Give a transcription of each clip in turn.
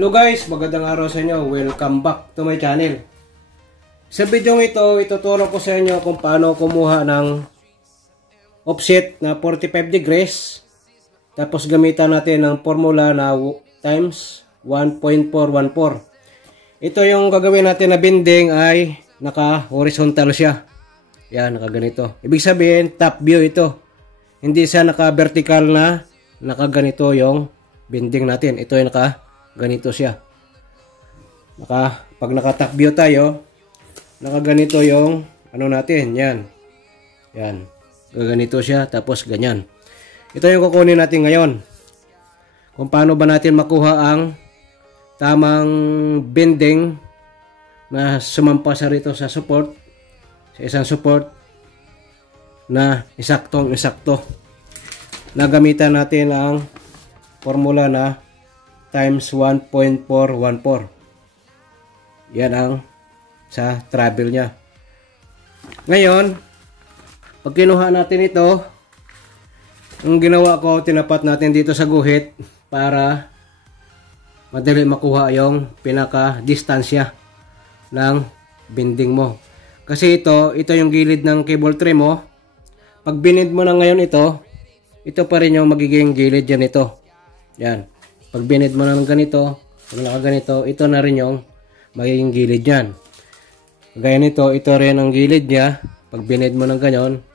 Hello guys, magandang araw sa inyo. Welcome back to my channel. Sa video ito, ituturo ko sa inyo kung paano kumuha ng offset na 45 degrees. Tapos gamitan natin ng formula na times 1.414. Ito yung gagawin natin na bending ay naka-horizontal siya. Yan, naka-ganito. Ibig sabihin, top view ito. Hindi siya naka-vertical na naka-ganito yung bending natin. Ito yung naka-ganito siya. Pag naka-top view tayo, naka-ganito yung ano natin. Yan. Yan. Gaganito siya. Tapos ganyan. Ito yung kukunin natin ngayon. Kung paano ba natin makuha ang tamang bending na sumampa sa rito sa support. Sa isang support na isaktong-isakto. Nagamitan natin ang formula na times 1.414. Yan ang sa travel niya. Ngayon, pag kinuha natin ito, ang ginawa ko, tinapat natin dito sa guhit para madali makuha yung pinaka-distansya ng bending mo. Kasi ito yung gilid ng cable tray mo. Pag binid mo na ngayon ito pa rin yung magiging gilid yan ito. Yan. Pag binid mo na ng ganito, pag nakaganito, ito na rin yung magiging gilid yan. Gaya nito, ito rin ang gilid niya. Pag binid mo ng ganyan,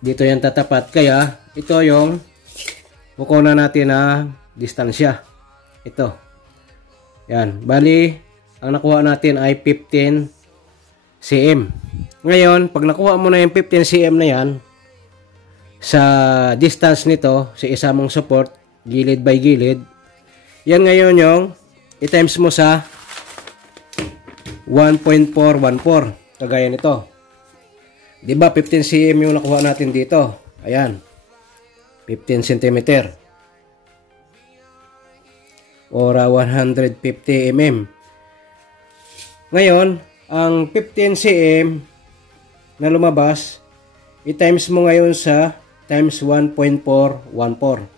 dito yan tatapat. Kaya, ito yung kukunan natin na distansya. Ito. Yan. Bali, ang nakuha natin ay 15 cm. Ngayon, pag nakuha mo na yung 15 cm na yan, sa distance nito, sa isa mong support, gilid by gilid, yan ngayon yung i-times mo sa 1.414. Kagaya nito. Diba 15 cm yung nakuha natin dito? Ayan. 15 cm. Or 150 mm. Ngayon, ang 15 cm na lumabas, i-times mo ngayon sa times 1.414.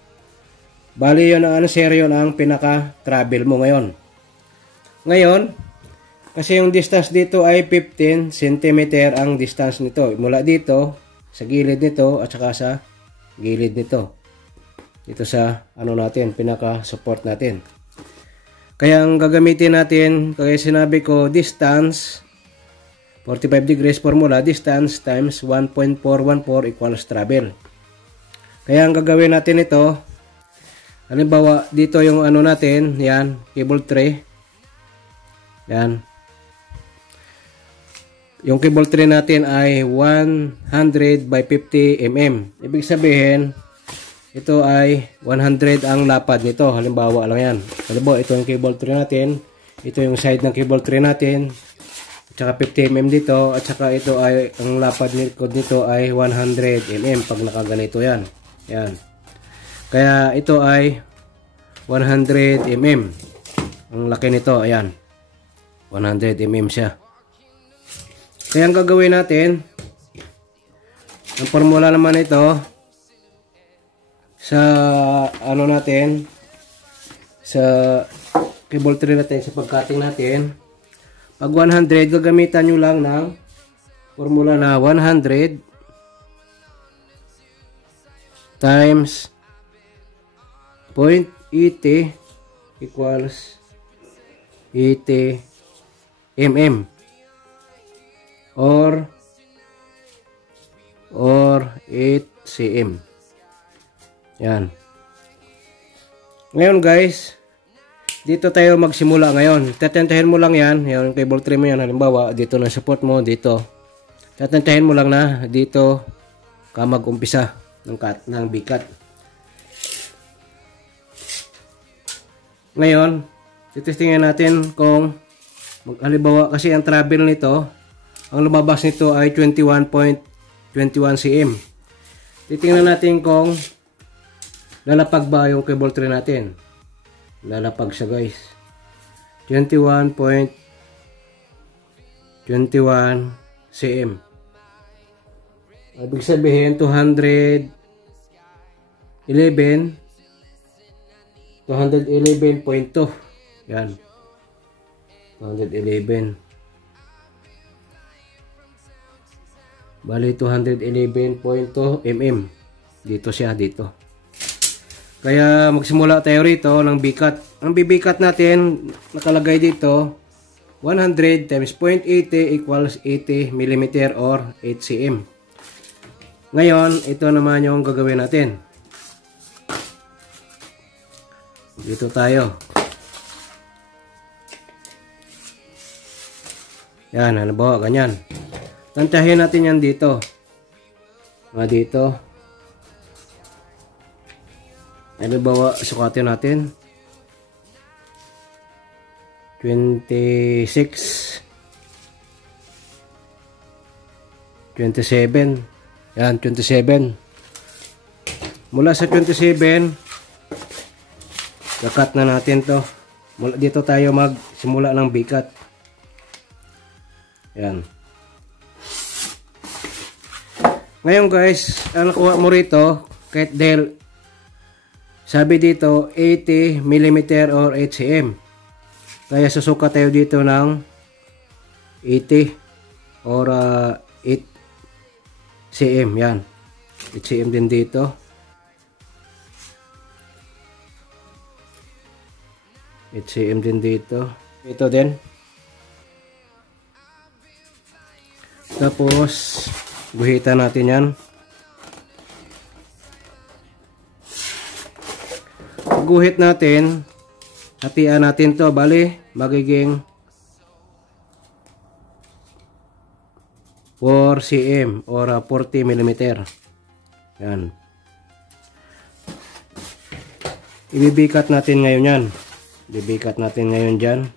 Bali yun ang answer, yun ang pinaka-travel mo ngayon. Ngayon, kasi yung distance dito ay 15 cm ang distance nito. Mula dito, sa gilid nito, at saka sa gilid nito. Dito sa, ano natin, pinaka-support natin. Kaya ang gagamitin natin, kaya sinabi ko, distance, 45 degrees formula, distance times 1.414 equals travel. Kaya ang gagawin natin ito, halimbawa, dito yung ano natin, yan, cable tray. Yan. Yung cable tray natin ay 100 by 50 mm. Ibig sabihin, ito ay 100 ang lapad nito. Halimbawa lang yan. Halimbawa, ito yung cable tray natin. Ito yung side ng cable tray natin. At saka 50 mm dito. At saka ito ay, ang lapad nito ay 100 mm pag nakaganito yan. Yan. Kaya ito ay 100 mm. Ang laki nito, ayan. 100 mm siya. Kaya ang gagawin natin, ang formula naman ito, sa ano natin, sa cable tray natin, sa pagcutting natin, pag 100, gagamitan nyo lang ng formula na 100 times 0.80 equals 80 mm or 8 cm. Yan. Ngayon guys, dito tayo magsimula ngayon. Tatantahin mo lang yan. Yung cable tray mo yan. Halimbawa, dito na support mo. Dito. Tatantahin mo lang na dito ka mag-umpisa ng bikat. Ngayon, titestingin natin kung halimbawa, kasi ang travel nito, ang lumabas nito ay 21.21 cm. Titingnan natin kung lalapag ba yung cable tray natin. Lalapag siya guys. 21.21 cm. Ibig sabihin 211 211.2. Yan. 211. Bali 211.2 mm. Dito siya, dito. Kaya magsimula tayo rito ng bikat. Ang bibikat natin, nakalagay dito, 100 times 0.80 equals 80 mm or 8 cm. Ngayon, ito naman yung gagawin natin. Dito tayo. Yan, ano ba? Ganyan. Tantahin natin yan dito. Mga dito. Ano ba? Sukatin natin. 26. 27. Yan, 27. Mula sa 27, kakat na natin to. Mula dito tayo magsimula ng bikat. Yan. Ngayon guys, ang nakuha mo rito, kahit dahil sabi dito 80 mm or 8 cm. Kaya susukat tayo dito ng 80 or 8 cm. Yan. 8 cm din dito. 8 cm din dito. Ito din. Tapos guhitan natin yan. Guhit natin, hatian natin to, bali magiging 4 cm or 40 mm. Yan. Ibibikat natin ngayon yan. Bibikat natin ngayon dyan.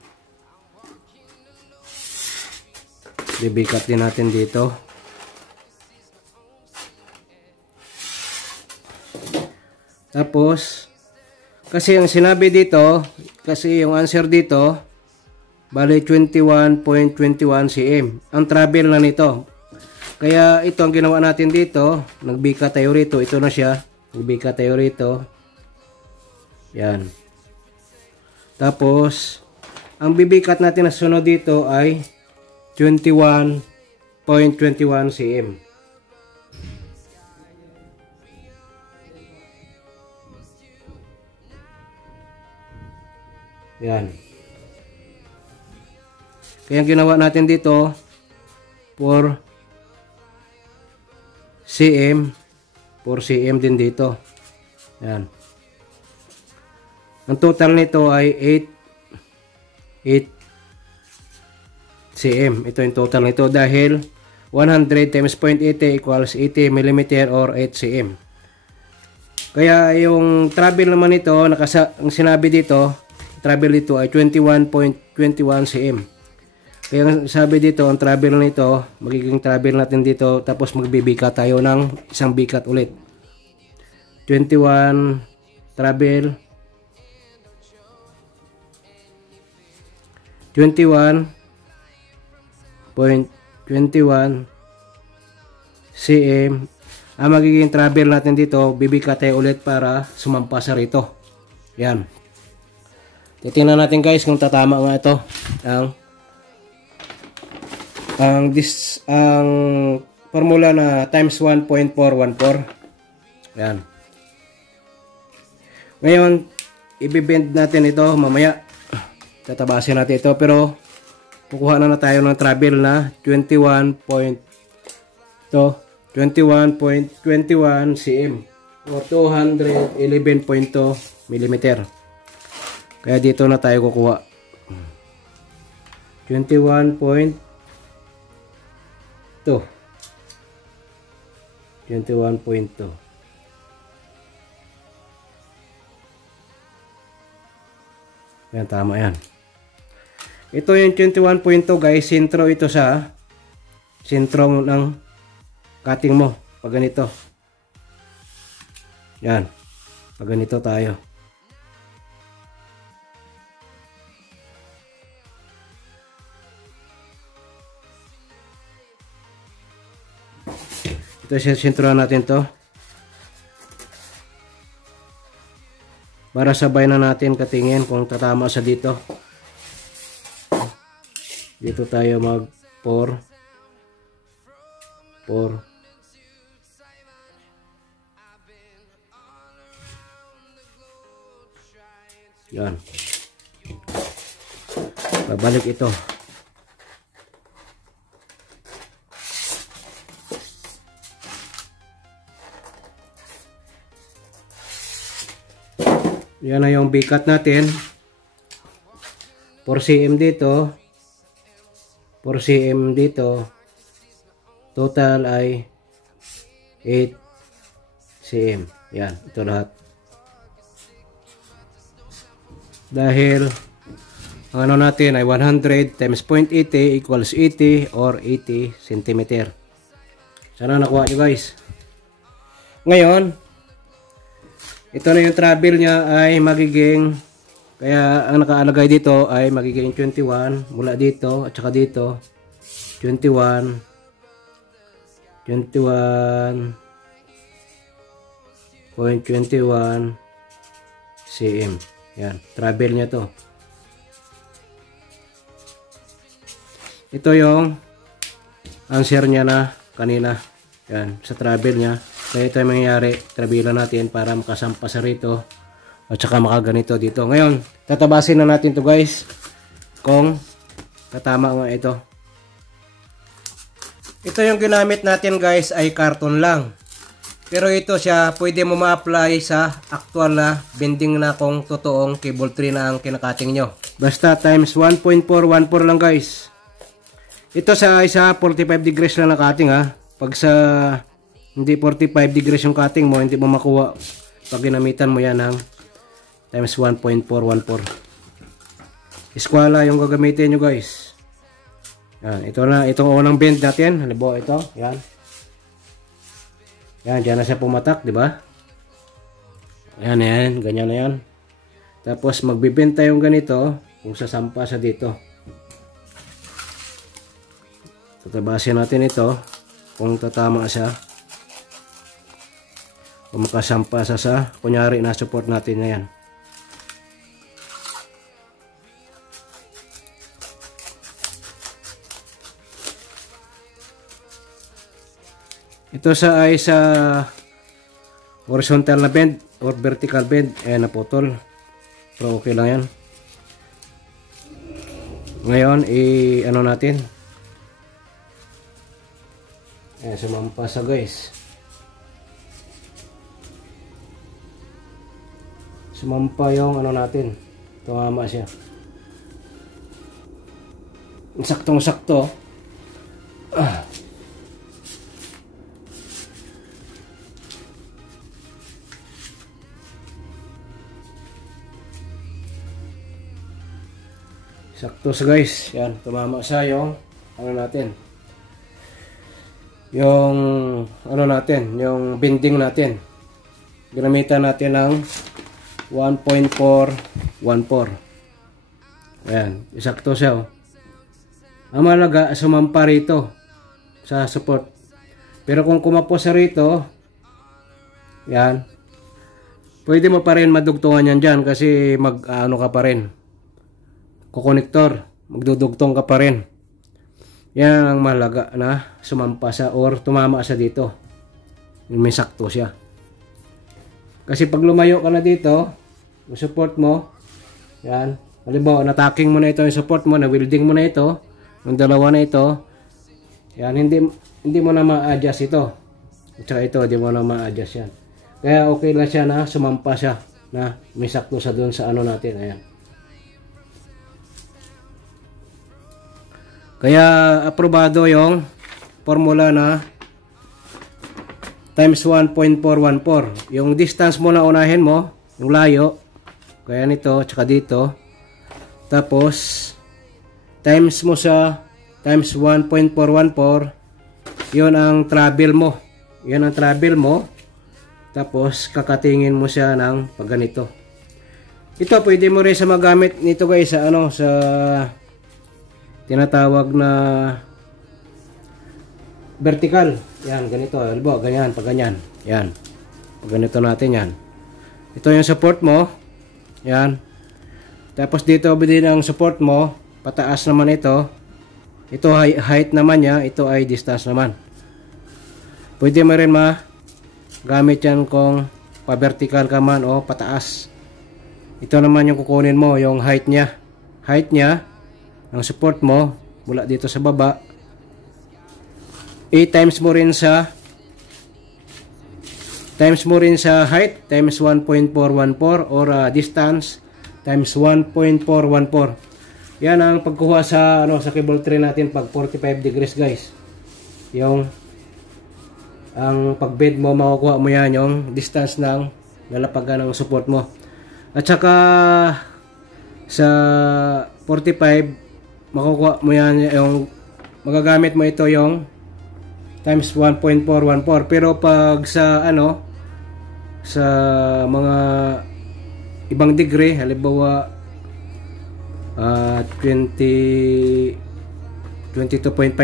Bibikat din natin dito. Tapos, kasi ang sinabi dito, kasi yung answer dito, bali 21.21 cm. Ang travel na nito. Kaya ito ang ginawa natin dito. Nagbika tayo rito. Ito na siya. Nagbika tayo rito. Yan. Tapos, ang bibikat natin na sunod dito ay 21.21 cm. Yan. Kaya ang ginawa natin dito 4 cm 4 cm din dito. Yan. Ang total nito ay 8 cm. Ito yung total nito dahil 100 times 0.80 equals 80 mm or 8 cm. Kaya yung travel naman nito, ang sinabi dito, travel dito ay 21.21 cm. Kaya sabi dito, ang travel nito, magiging travel natin dito, tapos magbibika tayo ng isang bikat ulit. 21 travel, 21.21 cm. Ang magiging travel natin dito, bibika tayo ulit para sumampa sa rito. Yan. Titingnan natin guys kung tatama nga ito ang formula na times 1.414. Yan. Ngayon, ibibend natin ito mamaya. Tatabasin natin ito pero kukuha na tayo ng travel na 21.21 cm or 211.2 mm. Kaya dito na tayo kukuha. 21.2. 21.2. Yan, tama yan. Ito yung 21.2 guys. Sentro ito sa sentro ng cutting mo. Pag ganito. Yan. Pag ganito tayo. Ito, sentruhan natin to. para sabay na natin katingin kung tatama sa dito. Dito tayo mag 4. Yan. Babalik ito. Yan na yung bikat natin. 4 cm dito. 4 cm dito. Total ay 8 cm. Yan, ito lahat. Dahil ang ano natin ay 100 times 0.80 equals 80 or 80 cm. Sana nakuha nyo guys. Ngayon, ito na yung travel niya ay magiging, kaya ang nakaalagay dito ay magiging 21 mula dito at saka dito 21 21.21 cm. Yan, travel niya to. Ito yung answer niya na kanina. Yan, sa travel niya. Kaya ito yung mangyayari, travelan natin para makasampa sa rito at saka makaganito dito. Ngayon, tatabasin na natin to guys kung tatama nga ito. Ito yung ginamit natin guys ay karton lang. Pero ito siya, pwede mo ma-apply sa actual na bending na kung totoong cable tray na ang kinakating nyo. Basta times 1.414 lang guys. Ito sa isa 45 degrees lang nakating ha. Pag sa hindi 45 degrees yung cutting mo, hindi mo makuha pag ginamitan mo yan ng times 1.414. Eskwala yung gagamitin nyo guys. Yan, ito na, itong unang bend natin. Halimbawa ito, yan. Yan, dyan na siya pumatak, di ba? Ayan, yan, ganyan na yan. Tapos magbibend tayong ganito kung sasampa sa dito. Tatabasin natin ito kung tatama siya. Kung makasampa sa kunyari na support natin na yan. Ito ay sa horizontal na bend or vertical bend. Ayan, naputol. Pero okay lang yan. Ngayon, ano natin? Ayan, sumampa sa guys. Sumampa yung ano natin. Tumama siya. Saktong-sakto. Sakto sa guys. Yan, tumama siya yung ano natin. Yung ano natin, yung bending natin. Ginamitan natin ng 1.414. Ayan, sakto siya. Ang malaga, sumampa rito sa support. Pero kung kumapos sa rito, yan, pwede mo pa rin madugtungan yan dyan kasi mag-ano ka pa rin. Kukonektor, magdudugtong ka pa rin. Yan ang malaga na sumampa sa or tumama sa dito. May sakto siya. Kasi pag lumayo ka na dito, yung support mo, yan, halimbawa natacking mo na ito yung support mo, na welding mo na ito, yung dalawa na ito, yan, hindi mo na ma-adjust ito. At saka ito, hindi mo na ma-adjust yan. Kaya okay lang siya na sumampa siya, na may sakto sa doon sa ano natin, ayan. Kaya aprobado yung formula na times 1.414. Yung distance mo na unahin mo, yung layo, kaya nito, tsaka dito. Tapos, times mo sa times 1.414, yun ang travel mo. Yun ang travel mo. Tapos, kakatingin mo siya ng pagganito. Ito, pwede mo rin sa magamit nito guys, sa ano, sa tinatawag na vertical. Yan, ganito. Halimbawa, ganyan, pag ganyan. Yan. Pag ganito natin yan. Ito yung support mo. Yan. Tapos dito din ang support mo. Pataas naman ito. Ito height naman niya. Ito ay distance naman. Pwede mo rin gamit yan kung pa-vertical ka man o pataas. Ito naman yung kukunin mo. Yung height niya. Height niya. Ang support mo. Mula dito sa baba. 8 times mo rin sa height times 1.414 or distance times 1.414. Yan ang pagkuha sa sa cable tray natin pag 45 degrees, guys. Yung ang pag-bend mo, makukuha mo yan yung distance ng lalapagan ng support mo. At saka sa 45 makukuha mo yan yung magagamit mo ito yung times 1.414. Pero pag sa sa mga ibang degree, halimbawa 22.5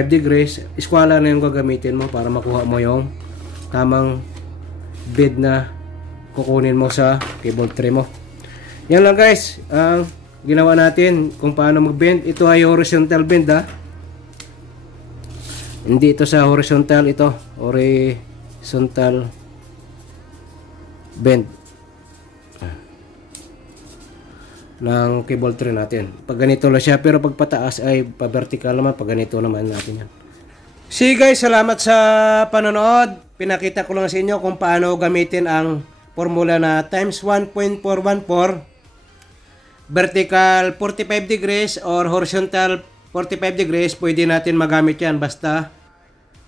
degrees, eskwala na yung gagamitin mo para makuha mo yung tamang bed na kukunin mo sa cable tray mo. Yan lang, guys, ang ginawa natin kung paano mag-bend. Ito ay horizontal bend, hindi ito sa horizontal, ito horizontal bend ng cable tray natin. Pag ganito lang siya, pero pag pataas ay pa-vertical naman. Pag ganito naman natin yan. See, guys, salamat sa panonood. Pinakita ko lang sa inyo kung paano gamitin ang formula na times 1.414, vertical 45 degrees or horizontal 45 degrees. Pwede natin magamit yan, basta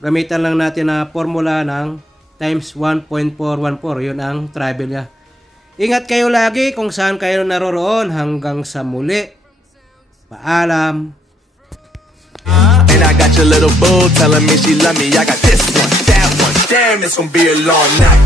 gamitan lang natin na formula ng times 1.414. Yun ang travel niya. Ingat kayo lagi kung saan kayo naroroon. Hanggang sa muli. Paalam. And I got your little boo telling me she love me. I got this one, that one. Damn, it's gonna be a long night.